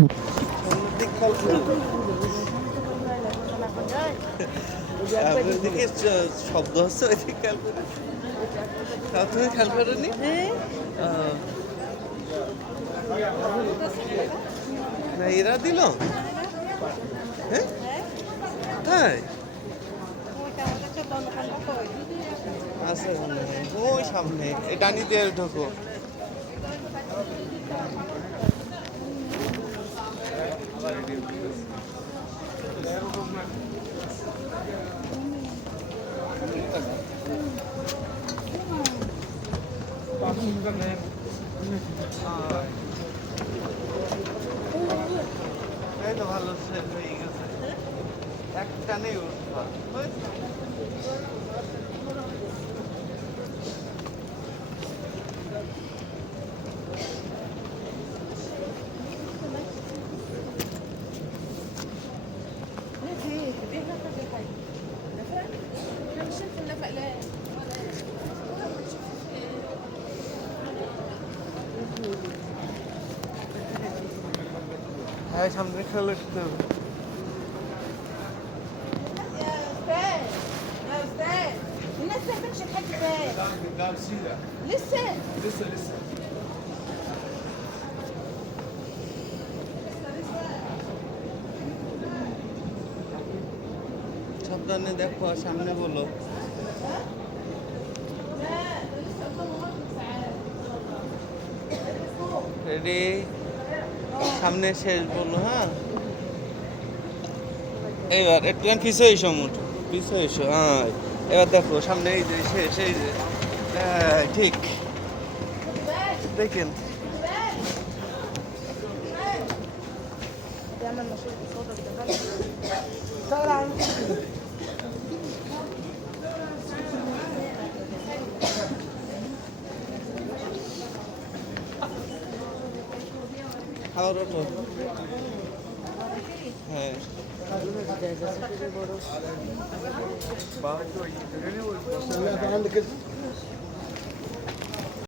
সামনের দিক খেয়াল করুন। আপনার দিকে শব্দ হচ্ছে ওইদিকে খেয়াল করুন। তুমি খেয়াল করোনি? না এরা দিল? হ্যাঁ তাই আছে ওই সামনে এই ডানি দিয়ে ঢোকো। এই তো ভালো সেল হয়ে গেছে একটা নেই উঠবা হ্যাঁ সামনে খেলে দিতে হবে لسه البنش لحد البيت لسه সাবধানে দেখো সামনে বলো রেডি সামনে শেষ বলো হ্যাঁ এবার একটু পিছিয়ে এসো মুঠো পিছিয়ে এসো হ্যাঁ এবার দেখো সামনে এই যে শেষ এই যে ঠিক দেখেন খাওয়ার ওঠো হ্যাঁ عندك